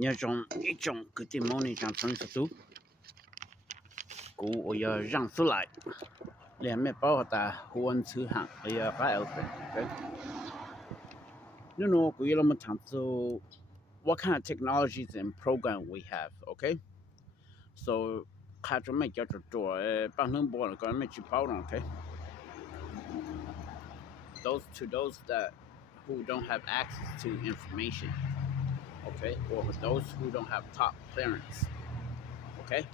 有一种佢哋冇你想成熟度，我要让出来，连咩包大混出行，我要改 open。Okay? You know, we so what kind of technologies and program we have, okay? So, 看准咩叫做做帮能波了，讲咩去包了 okay? Those that who don't have access to information, okay, or those who don't have top clearance, okay.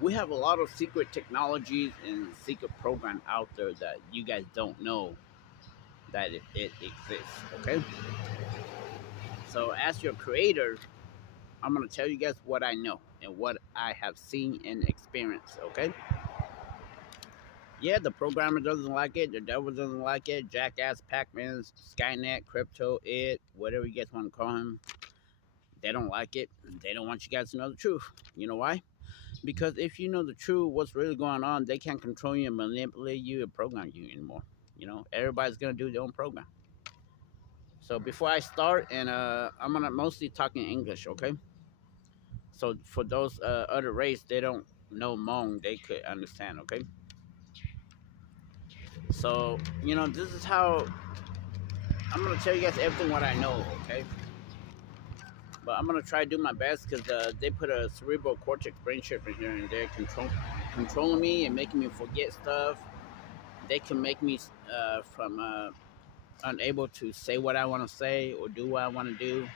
We have a lot of secret technologies and secret program out there that you guys don't know that it exists, okay. So as your creator, I'm gonna tell you guys what I know and what I have seen and experienced, okay. Yeah, the programmer doesn't like it, the devil doesn't like it, Jackass, Pac-Man, Skynet, Crypto, it, whatever you guys want to call him, they don't like it. They don't want you guys to know the truth. You know why? Because if you know the truth, what's really going on, they can't control you and manipulate you and program you anymore. You know, everybody's gonna do their own program. So before I start, and I'm gonna mostly talk in English, okay? So for those other race, they don't know Hmong, they could understand, okay? So you know, this is how I'm gonna tell you guys everything what I know, okay? But I'm gonna try to do my best because they put a cerebral cortex brain chip in here, and they're controlling me and making me forget stuff. They can make me from unable to say what I want to say or do what I want to do,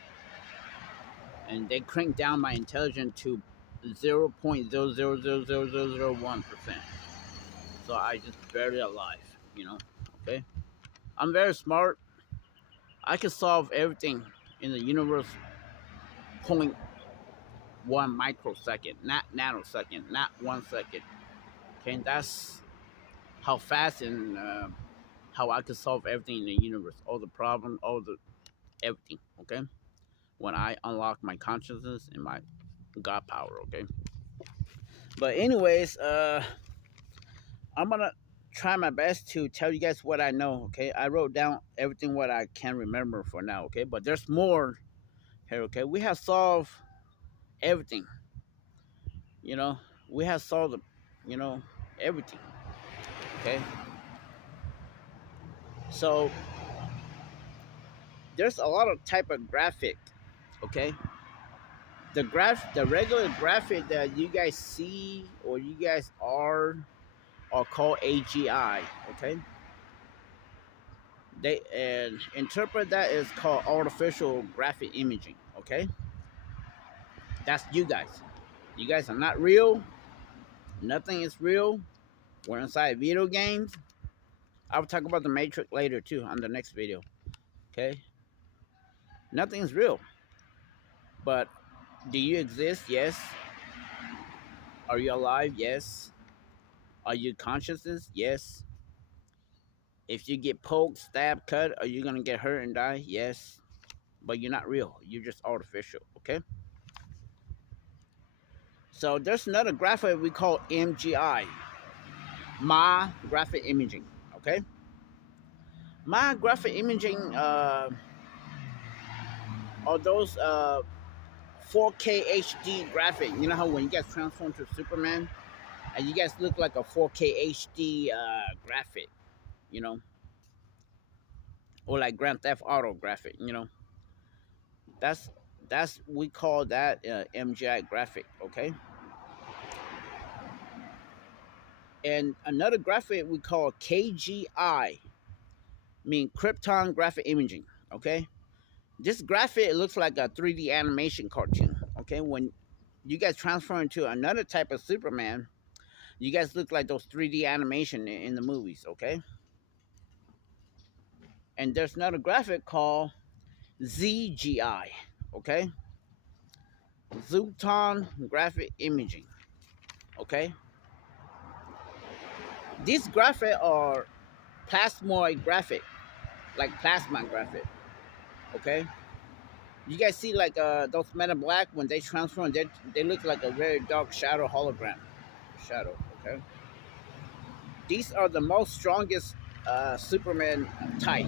and they crank down my intelligence to 0.0000001%. So I just barely alive, you know. Okay, I'm very smart. I can solve everything in the universe 0.1 microsecond, not nanosecond, not 1 second. Okay, that's how fast and how I can solve everything in the universe, all the problems, all the everything. Okay, when I unlock my consciousness and my God power. Okay, but anyways, I'm gonna try my best to tell you guys what I know. Okay, I wrote down everything what I can remember for now. Okay, but there's more here. Okay, we have solved everything. You know, we have solved, you know, everything. Okay, so there's a lot of type of graphic. Okay, the regular graphic that you guys see or you guys are called AGI. Okay, they and interpret that is called artificial graphic imaging. Okay, that's you guys. You guys are not real. Nothing is real. We're inside video games. I'll talk about the Matrix later too on the next video. Okay, nothing's real. But do you exist? Yes. Are you alive? Yes. Are you consciousness? Yes. If you get poked, stabbed, cut, are you gonna get hurt and die? Yes. But you're not real. You're just artificial. Okay. So there's another graphic we call MGI, my graphic imaging. Okay. My graphic imaging are those 4K HD graphic. You know how when you guys transform to Superman, and you guys look like a 4K HD graphic, you know, or like Grand Theft Auto graphic, you know. That's we call that MGI graphic, okay. And another graphic we call KGI, mean Krypton graphic imaging, okay. This graphic it looks like a 3D animation cartoon, okay. When you guys transfer into another type of Superman, you guys look like those 3D animation in the movies, okay. And there's another graphic called ZGI, okay. Zooton graphic imaging, okay. These graphic are plasmoid graphic, like plasma graphic, okay. You guys see like those Men in Black when they transform, they look like a very dark shadow hologram, shadow, okay. These are the most strongest Superman type,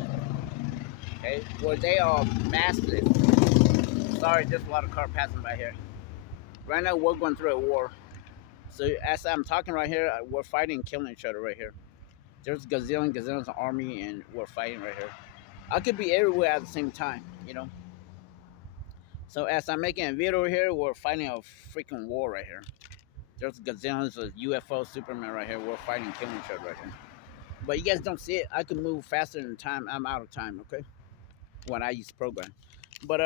okay, where they are massless, sorry, there's a lot of car passing by here. Right now, we're going through a war. So as I'm talking right here, we're fighting and killing each other right here. There's gazillions of army, and we're fighting right here. I could be everywhere at the same time, you know. So as I'm making a video here, we're fighting a freaking war right here. There's gazillions of UFO Superman right here. We're fighting and killing each other right here. But you guys don't see it. I can move faster than time. I'm out of time, okay? When I use the program. But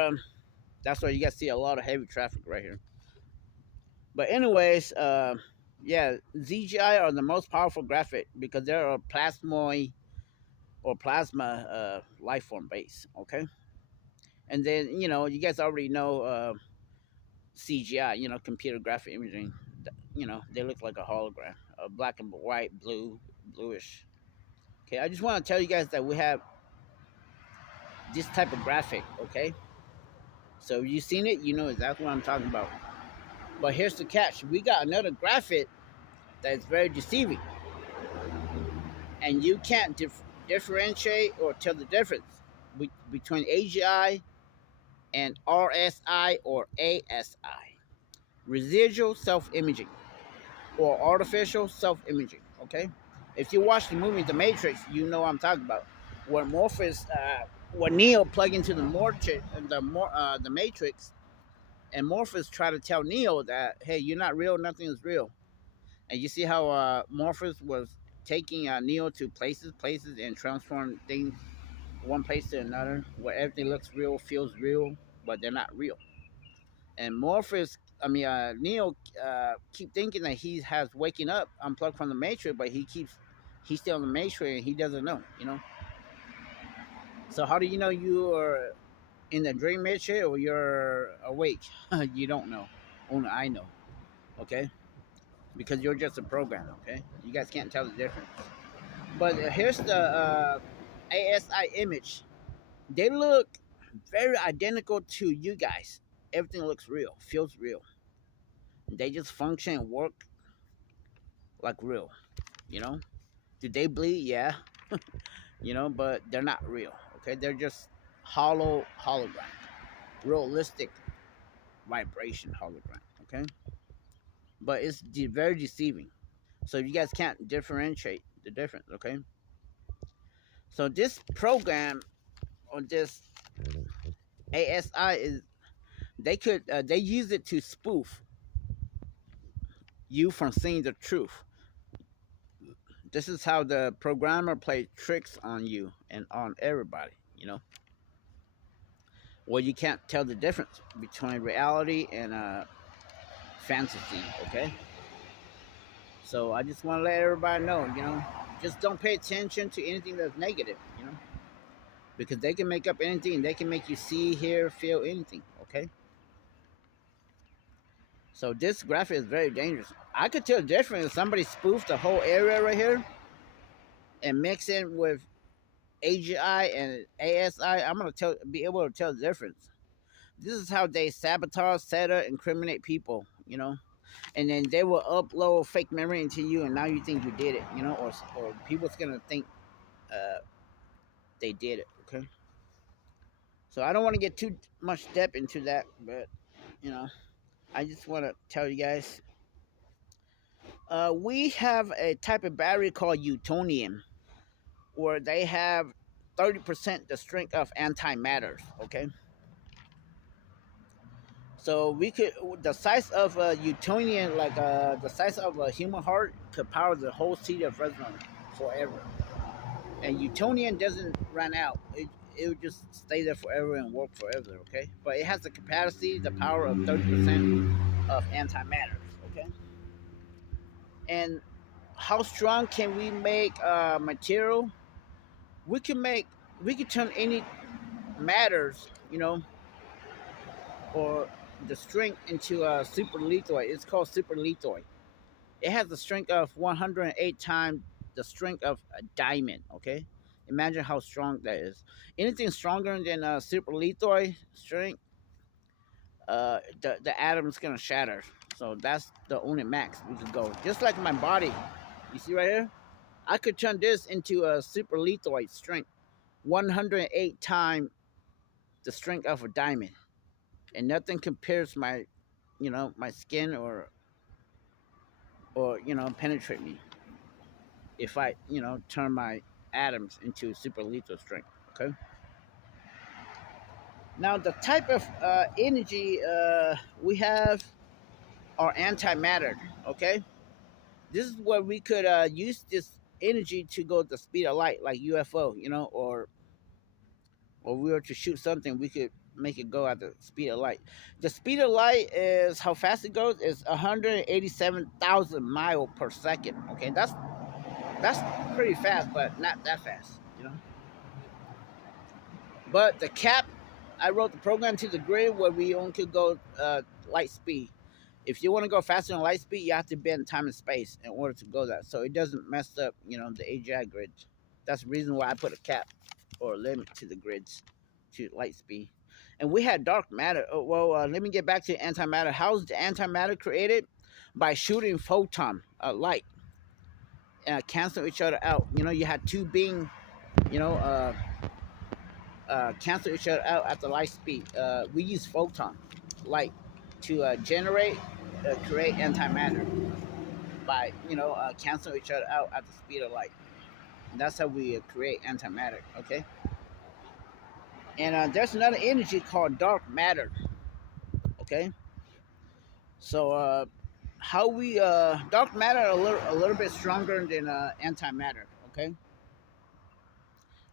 that's why you guys see a lot of heavy traffic right here. But anyways, yeah, ZGI are the most powerful graphic because they're a plasmoid or plasma life form base, okay? And then, you know, you guys already know CGI, you know, computer graphic imaging. You know, they look like a hologram, black and white, bluish. Okay, I just want to tell you guys that we have this type of graphic, okay? So if you've seen it, you know exactly what I'm talking about. But here's the catch. We got another graphic that is very deceiving. And you can't differentiate or tell the difference between AGI and RSI or ASI. Residual self-imaging or artificial self-imaging, okay? If you watch the movie The Matrix, you know what I'm talking about. When Morpheus, when Neo plugged into the Matrix, and Morpheus tried to tell Neo that, hey, you're not real, nothing is real. And you see how Morpheus was taking Neo to places, and transforming things one place to another, where everything looks real, feels real, but they're not real. And Neo keep thinking that he has waking up, unplugged from the Matrix, but he's still in the Matrix and he doesn't know, you know. So how do you know you are in the dream Matrix or you're awake? You don't know. Only I know. Okay, because you're just a program. Okay, you guys can't tell the difference. But here's the ASI image. They look very identical to you guys. Everything looks real, feels real. They just function and work like real. You know, do they bleed? Yeah. You know, but they're not real. Okay, they're just hologram, realistic vibration hologram. Okay, but it's very deceiving. So you guys can't differentiate the difference. Okay, so this program or this ASI is they use it to spoof you from seeing the truth. This is how the programmer plays tricks on you and on everybody, you know. Well, you can't tell the difference between reality and fantasy, okay? So I just want to let everybody know, you know, just don't pay attention to anything that's negative, you know, because they can make up anything. They can make you see, hear, feel anything, okay? So this graphic is very dangerous. I could tell the difference if somebody spoofed the whole area right here and mix it with AGI and ASI. I'm gonna be able to tell the difference. This is how they sabotage, set up, incriminate people, you know, and then they will upload fake memory into you, and now you think you did it, you know, or people's gonna think they did it. Okay. So I don't want to get too much depth into that, but you know, I just want to tell you guys. We have a type of battery called Utonium, where they have 30% the strength of antimatter. Okay. So we could the size of a Utonium, like the size of a human heart, could power the whole city of Fresno forever. And Utonium doesn't run out. It would just stay there forever and work forever. Okay. But it has the capacity, the power of 30% of antimatter. Okay. And how strong can we make material? We can turn any matters, you know, or the strength into a super lethoid. It's called super lethoid. It has the strength of 108 times the strength of a diamond. Okay, imagine how strong that is. Anything stronger than a super lethoid strength, the atom's gonna shatter. So that's the only max we can go. Just like my body, you see right here, I could turn this into a super lethoid strength, 108 times the strength of a diamond. and nothing compares my, my skin or penetrate me if I turn my atoms into super lethal strength. Okay. Now the type of energy we have are antimatter. Okay, this is where we could use this energy to go at the speed of light, like UFO, or we were to shoot something, we could make it go at the speed of light. The speed of light is how fast it goes is 187,000 miles per second. Okay, that's pretty fast, but not that fast. But the cap, I wrote the program to the grid where we only could go light speed. If you want to go faster than light speed, you have to bend time and space in order to go that, so it doesn't mess up, the AGI grids. That's the reason why I put a cap or a limit to the grids to light speed. And we had dark matter. Oh, well, let me get back to antimatter. How's the antimatter created? By shooting photon light, cancel each other out. You had two being, you know, cancel each other out at the light speed. We use photon light to create antimatter by cancel each other out at the speed of light. And that's how we create antimatter. Okay. And there's another energy called dark matter. Okay. So how we dark matter a little bit stronger than antimatter. Okay.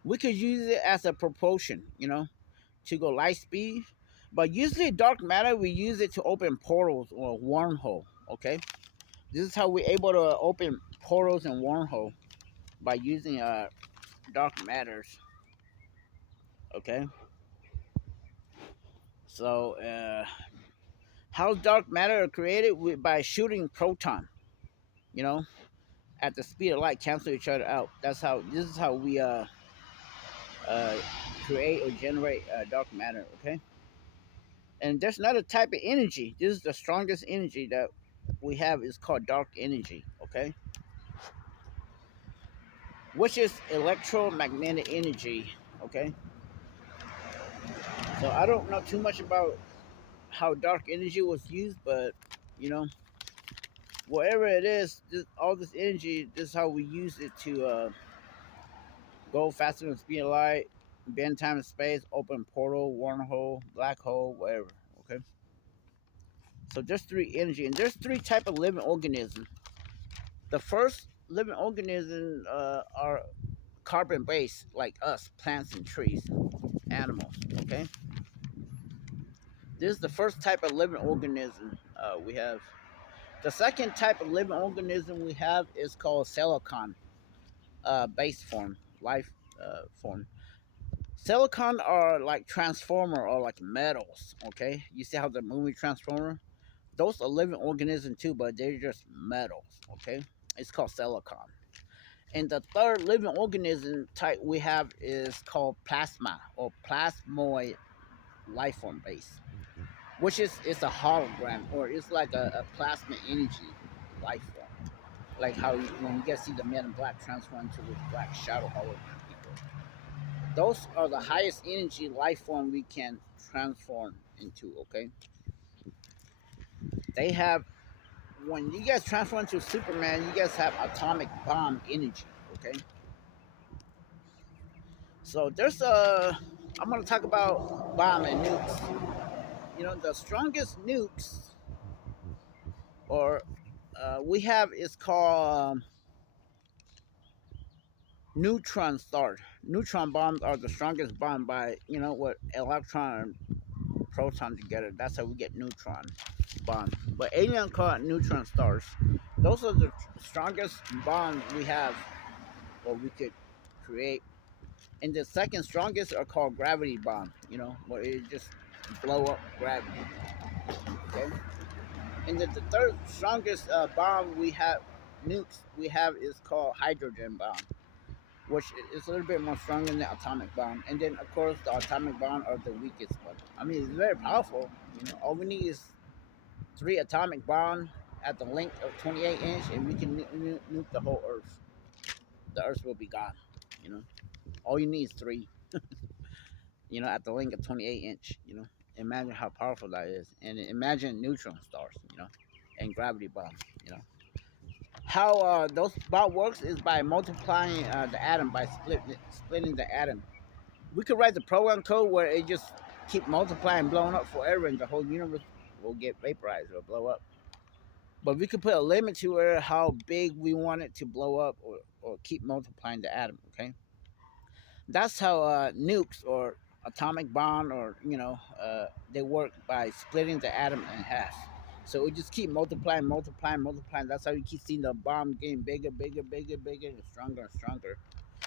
We could use it as a propulsion, to go light speed. But usually dark matter, we use it to open portals or wormhole. Okay. This is how we're able to open portals and wormhole by using dark matters. Okay. So how dark matter are created by shooting proton, you know, at the speed of light, cancel each other out. This is how we uh, create or generate dark matter. Okay. And there's another type of energy. This is the strongest energy that we have. Is called dark energy. Okay. Which is electromagnetic energy. Okay. So I don't know too much about how dark energy was used, but you know, whatever it is, all this energy, this is how we use it to go faster than speed of light, bend time and space, open portal, wormhole, black hole, whatever. Okay. So there's three energy, and there's three type of living organisms. The first living organisms are carbon based, like us, plants and trees, animals. Okay. This is the first type of living organism we have. The second type of living organism we have is called silicon base form, life form. Silicon are like transformer or like metals. Okay, you see how the movie Transformer? Those are living organisms too, but they're just metals. Okay, it's called silicon. And the third living organism type we have is called plasma or plasmoid life form base, which is it's a hologram or it's like a plasma energy life form. Like how when you get see the Men in Black transform into this black shadow hologram people. Those are the highest energy life form we can transform into. Okay, they have when you guys transform into Superman, you guys have atomic bomb energy. Okay, so there's a I'm gonna talk about bomb and nukes. The strongest nukes or we have is called neutron stars. Neutron bombs are the strongest bomb by what electron and proton together. That's how we get neutron bombs. But aliens call it neutron stars. Those are the strongest bombs we have or we could create. And the second strongest are called gravity bomb. Where it just blow up gravity. Okay. And then the third strongest bomb we have, nukes we have, is called hydrogen bomb, which is a little bit more stronger than the atomic bomb. And then, of course, the atomic bomb are the weakest one. I mean, it's very powerful. All we need is 3 atomic bombs at the length of 28 inch, and we can nuke the whole Earth. The Earth will be gone. All you need is 3. At the length of 28 inch. Imagine how powerful that is, and imagine neutron stars, and gravity bombs. How those bomb works is by multiplying the atom by splitting the atom. We could write the program code where it just keep multiplying, blowing up forever, and the whole universe will get vaporized or blow up. But we could put a limit to where how big we want it to blow up or keep multiplying the atom. Okay, that's how nukes or atomic bomb or they work by splitting the atom in half. So we just keep multiplying, multiplying, multiplying. That's how you keep seeing the bomb getting bigger, bigger, bigger, bigger, and stronger and stronger.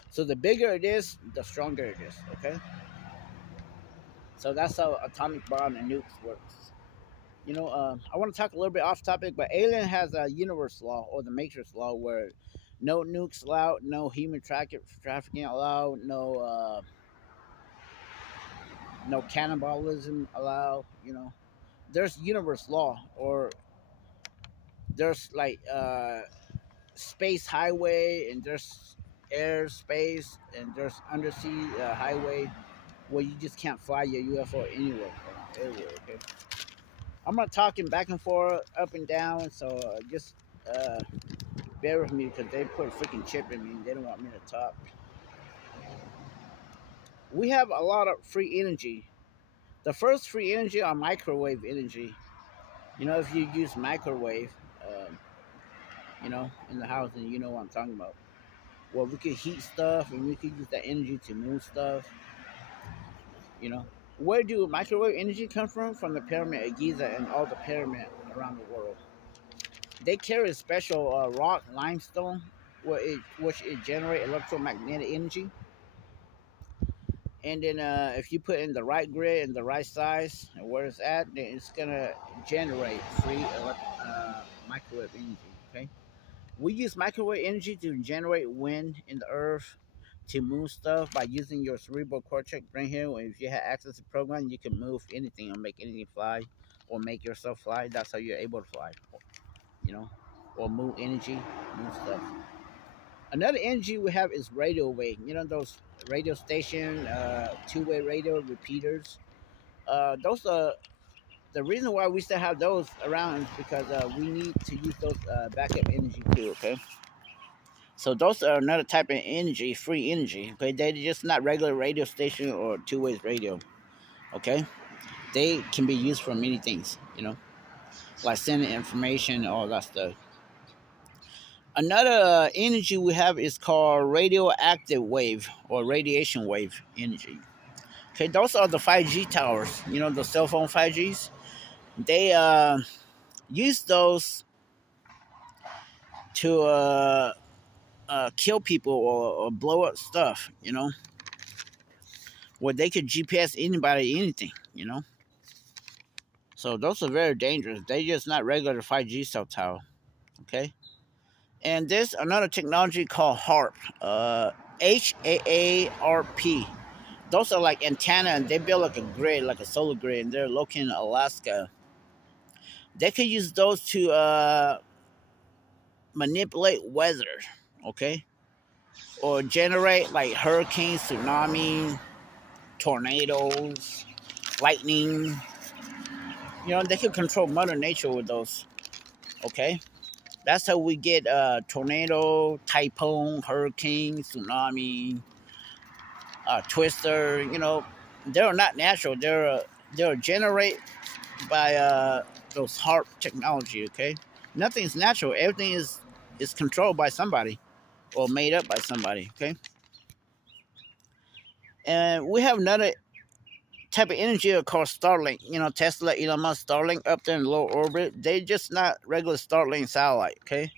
So the bigger it is, the stronger it is. Okay. So that's how atomic bomb and nukes works. I want to talk a little bit off topic, but Alien has a universe law or the Matrix law where no nukes allowed, no human trafficking allowed, no cannibalism allowed. There's universe law, or there's like space highway, and there's air space, and there's undersea highway where you just can't fly your UFO anywhere, everywhere. Okay. I'm not talking back and forth, up and down, so just uh, bear with me because they put a freaking chip in me and they don't want me to talk. We have a lot of free energy. The first free energy are microwave energy. If you use microwave, in the house, and you know what I'm talking about. Well, we could heat stuff and we could use that energy to move stuff. You know, where do microwave energy come from? From the pyramid of Giza and all the pyramids around the world. They carry a special rock limestone, which it generate electromagnetic energy. And then if you put in the right grid and the right size and where it's at, then it's gonna generate free microwave energy. Okay, we use microwave energy to generate wind in the earth, to move stuff by using your cerebral cortex brain here. If you have access to program, you can move anything or make anything fly, or make yourself fly. That's how you're able to fly. You know, or move energy, move stuff. Another energy we have is radio wave. Those radio station, two-way radio repeaters. Those are the reason why we still have those around is because we need to use those backup energy too. Okay, so those are another type of energy, free energy. Okay, they're just not regular radio station or two-way radio. Okay, they can be used for many things. Like sending information, all that stuff. Another energy we have is called radioactive wave or radiation wave energy. Okay, those are the 5G towers. The cell phone 5Gs. They use those to kill people or blow up stuff. Where they could GPS anybody, anything. So those are very dangerous. They just not regular 5G cell tower. Okay. And there's another technology called HARP. HAARP. Those are like antenna, and they build like a grid, like a solar grid, and they're located in Alaska. They could use those to manipulate weather, okay, or generate like hurricanes, tsunami, tornadoes, lightning. They can control Mother Nature with those. Okay, that's how we get tornado, typhoon, hurricane, tsunami, twister. They're not natural. They're generated by those HARP technology. Okay, nothing is natural. Everything is controlled by somebody or made up by somebody. Okay, and we have another type of energy called Starlink. Tesla, Elon Musk, Starlink up there in low orbit. They just not regular Starlink satellite. Okay,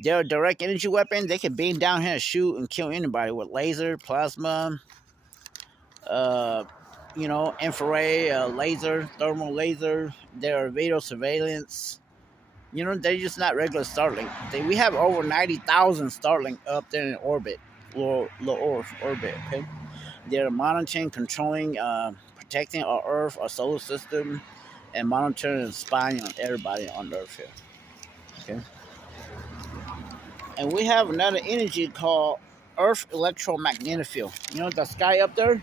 they're a direct energy weapon. They can beam down here and shoot and kill anybody with laser, plasma, infrared, laser, thermal laser. They're video surveillance. They're just not regular Starlink. We have over 90,000 Starlink up there in orbit, low Earth orbit. Okay, they're monitoring, controlling, protecting our Earth, our solar system, and monitoring and spying on everybody on Earth here. Okay, and we have another energy called Earth electromagnetic field. The sky up there,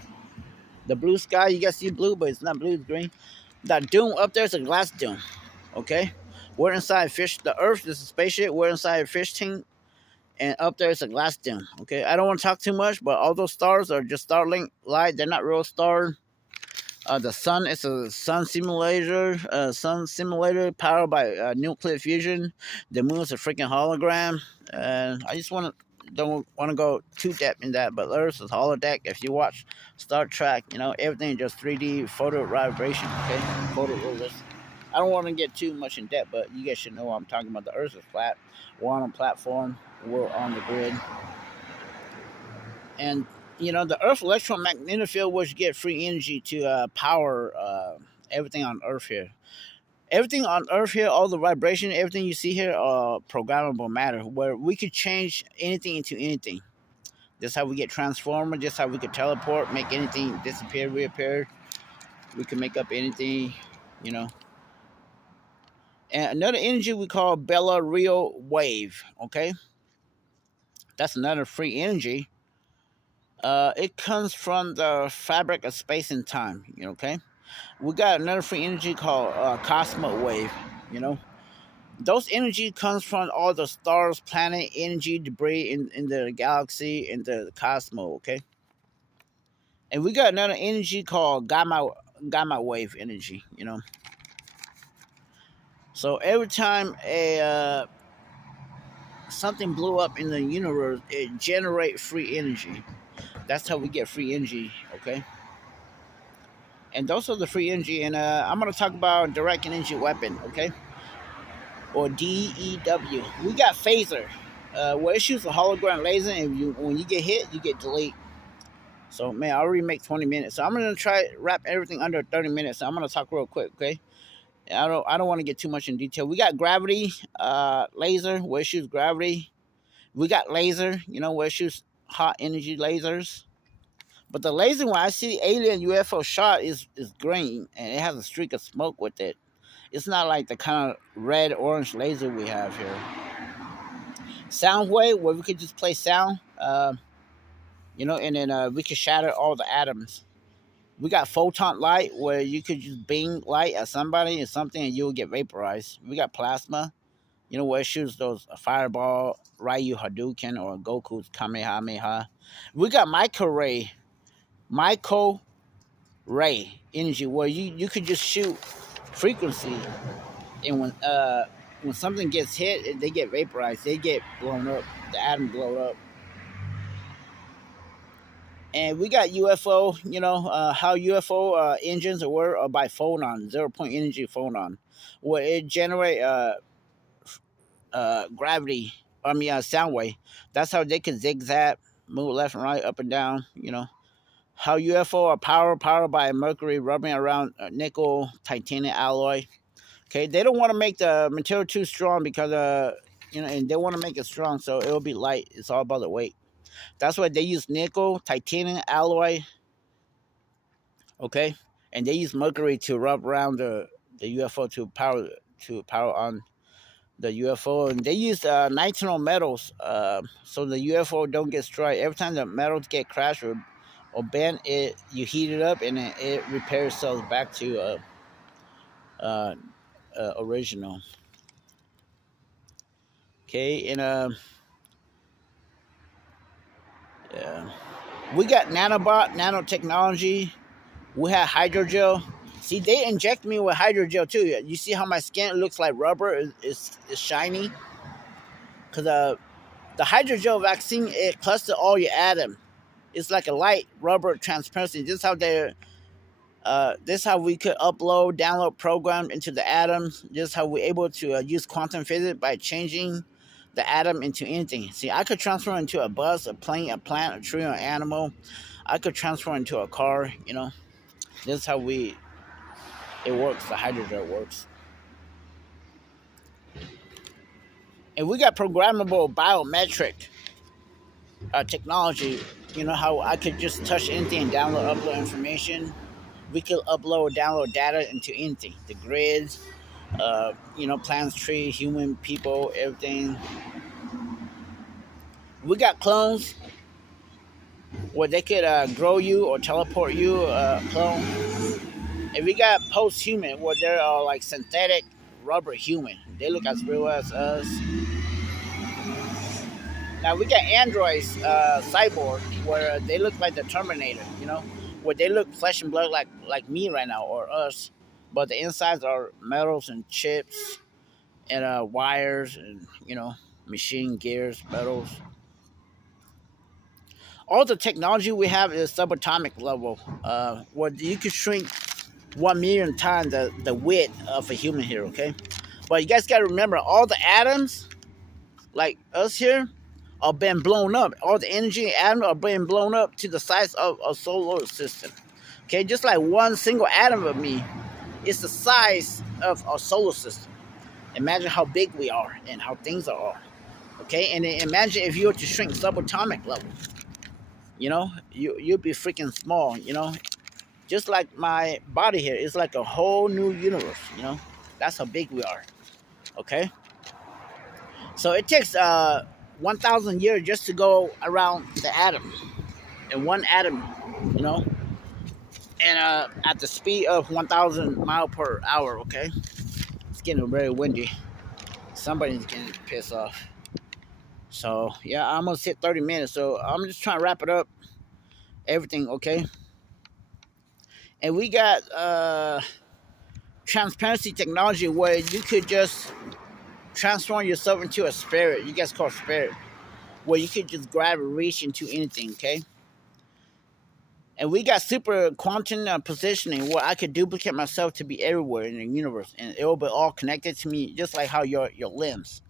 the blue sky. You guys see blue, but it's not blue; it's green. That dome up there is a glass dome. Okay, we're inside fish. The Earth is a spaceship. We're inside a fish tank, and up there is a glass dome. Okay, I don't want to talk too much, but all those stars are just Starlink light. They're not real stars. The sun is a sun simulator powered by nuclear fusion. The moon is a freaking hologram. And I just don't want to go too depth in that, but Earth is holodeck. If you watch Star Trek, you know everything just 3D photo vibration. Okay, photorealistic. I don't want to get too much in depth, but you guys should know what I'm talking about. The Earth is flat. We're on a platform. We're on the grid, and the Earth electromagnetic field, which get free energy to power everything on Earth here. Everything on Earth here, all the vibration, everything you see here, are programmable matter, where we could change anything into anything. That's how we get transformer. Just how we could teleport, make anything disappear, reappear. We can make up anything, you know. And another energy we call Bella Rio wave. Okay, that's another free energy. It comes from the fabric of space and time. Okay, we got another free energy called Cosmo wave. You know, those energy comes from all the stars, planet, energy, debris in the galaxy, in the cosmos. Okay, and we got another energy called gamma wave energy. So every time a something blew up in the universe, it generate free energy. That's how we get free energy. Okay. And those are the free energy. And I'm going to talk about direct energy weapon, okay? Or DEW. We got phaser, where it shoots a hologram laser, and when you get hit, you get delayed. So, man, I already make 20 minutes. So I'm going to try to wrap everything under 30 minutes. So I'm going to talk real quick, okay? I don't want to get too much in detail. We got gravity laser, where it shoots gravity. We got laser, where it shoots hot energy lasers. But the laser, when I see the alien UFO shot, is green, and it has a streak of smoke with it. It's not like the kind of red orange laser we have here. Sound wave, where we could just play sound, and then we could shatter all the atoms. We got photon light, where you could just beam light at somebody or something, and you will get vaporized. We got plasma, where it shoots those fireball, Ryu Hadouken, or Goku's Kamehameha. We got micro ray energy, where you could just shoot frequency, and when something gets hit, they get vaporized, they get blown up, the atom blow up. And we got UFO, how UFO engines work are by phonon, 0 point energy phonon, where it generate gravity, sound wave. That's how they can zigzag, move left and right, up and down, How UFO are powered by mercury rubbing around nickel titanium alloy. Okay, they don't want to make the material too strong because and they want to make it strong so it'll be light. It's all about the weight. That's why they use nickel titanium alloy. Okay, and they use mercury to rub around the UFO to power on the UFO, and they use nitrile metals so the UFO don't get destroyed. Every time the metals get crashed or bent, you heat it up and it repairs itself back to original. Okay, and yeah, we got nanotechnology. We have hydrogel. See, they inject me with hydrogel too. You see how my skin looks like rubber? It's shiny because the hydrogel vaccine, it clusters all your atoms. It's like a light rubber transparency. This is how we could upload, download program into the atoms. This is how we're able to use quantum physics by changing the atom into anything. See, I could transform into a bus, a plane, a plant, a tree, or an animal. I could transform into a car. This is how it works. The hydrogel works. And we got programmable biometric technology. How I could just touch anything and download, upload information. We could upload, download data into anything. The grids, plants, trees, human, people, everything. We got clones where they could grow you or teleport you, clone. And we got post-human, where they're like synthetic rubber human. They look as real as us. Now we got androids, cyborg, where they look like the Terminator. Where they look flesh and blood like me right now or us, but the insides are metals and chips and wires and machine gears, metals. All the technology we have is subatomic level, where you could shrink 1 million times the width of a human here. Okay, but you guys got to remember, all the atoms like us here are being blown up. All the energy atoms are being blown up to the size of a solar system. Okay, just like one single atom of me is the size of a solar system. Imagine how big we are and how things are. Okay, and then imagine if you were to shrink subatomic level. You'd be freaking small. Just like my body here, it's like a whole new universe. That's how big we are. Okay, so it takes 1,000 years just to go around the atom, and one atom, you know, and at the speed of 1,000 miles per hour. Okay, it's getting very windy. Somebody's getting pissed off. So yeah, I almost hit 30 minutes. So I'm just trying to wrap it up. Everything okay. And we got transparency technology where you could just transform yourself into a spirit. You guys call it spirit, where you could just grab and reach into anything. Okay. And we got super quantum positioning where I could duplicate myself to be everywhere in the universe, and it will be all connected to me, just like how your limbs.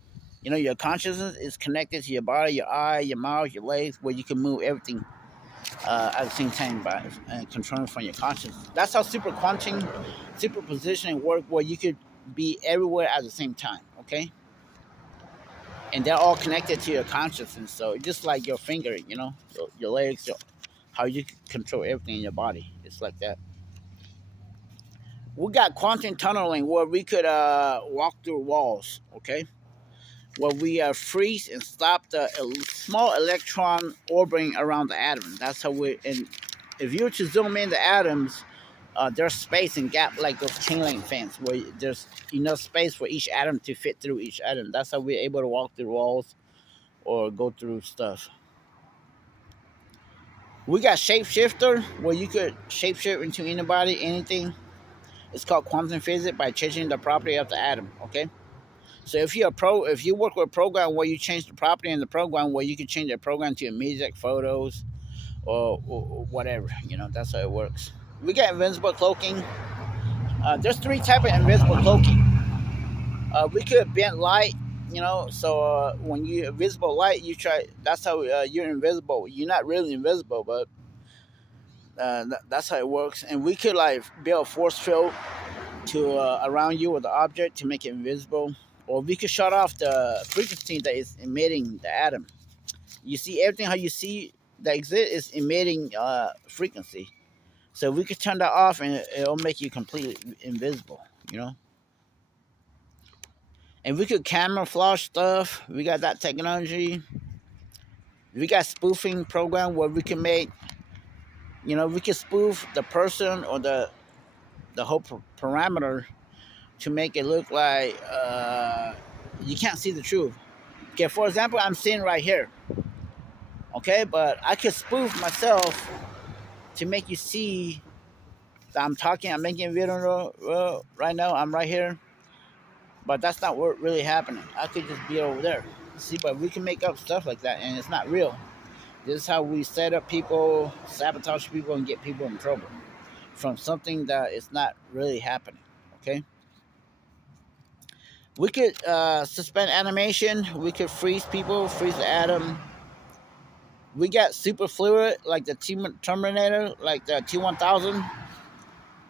Your consciousness is connected to your body, your eye, your mouth, your legs, where you can move everything at the same time by controlling from your consciousness. That's how super quantum, super positioning work, where you could be everywhere at the same time. Okay, and they're all connected to your consciousness. So just like your finger, your legs, how you control everything in your body. It's like that. We got quantum tunneling where we could walk through walls. Okay, where we freeze and stop the small electron orbiting around the atom. That's how we. And if you were to zoom in the atoms, there's space and gap like those chain link fence, where there's enough space for each atom to fit through each atom. That's how we're able to walk through walls or go through stuff. We got shapeshifter, where you could shapeshift into anybody, anything. It's called quantum physics by changing the property of the atom. Okay. So if you work with a program where you change the property in the program, where you can change the program to music, photos, or whatever, that's how it works. We got invisible cloaking. There's 3 types of invisible cloaking. We could bend light, so when you invisible light, that's how you're invisible. You're not really invisible, but that's how it works. And we could like build a force field to around you with the object to make it invisible. Or we could shut off the frequency that is emitting the atom. You see everything how you see that exists is emitting frequency. So we could turn that off and it'll make you completely invisible, And we could camouflage stuff. We got that technology. We got spoofing program where we can make, we can spoof the person or the whole parameter to make it look like you can't see the truth. Okay, for example, I'm sitting right here. Okay, but I could spoof myself to make you see that I'm talking, I'm making a video right now, I'm right here. But that's not what really happening. I could just be over there. See, but we can make up stuff like that, and it's not real. This is how we set up people, sabotage people, and get people in trouble from something that is not really happening. Okay? We could suspend animation. We could freeze people, freeze the atom. We got super fluid, like the Terminator, like the T-1000.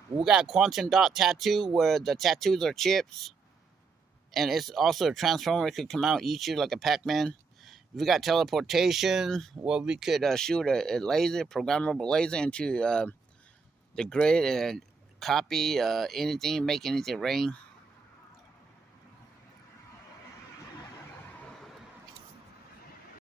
We got quantum dot tattoo, where the tattoos are chips. And it's also a transformer. It could come out and eat you like a Pac-Man. We got teleportation, where we could shoot a laser, programmable laser, into the grid and copy anything, make anything rain.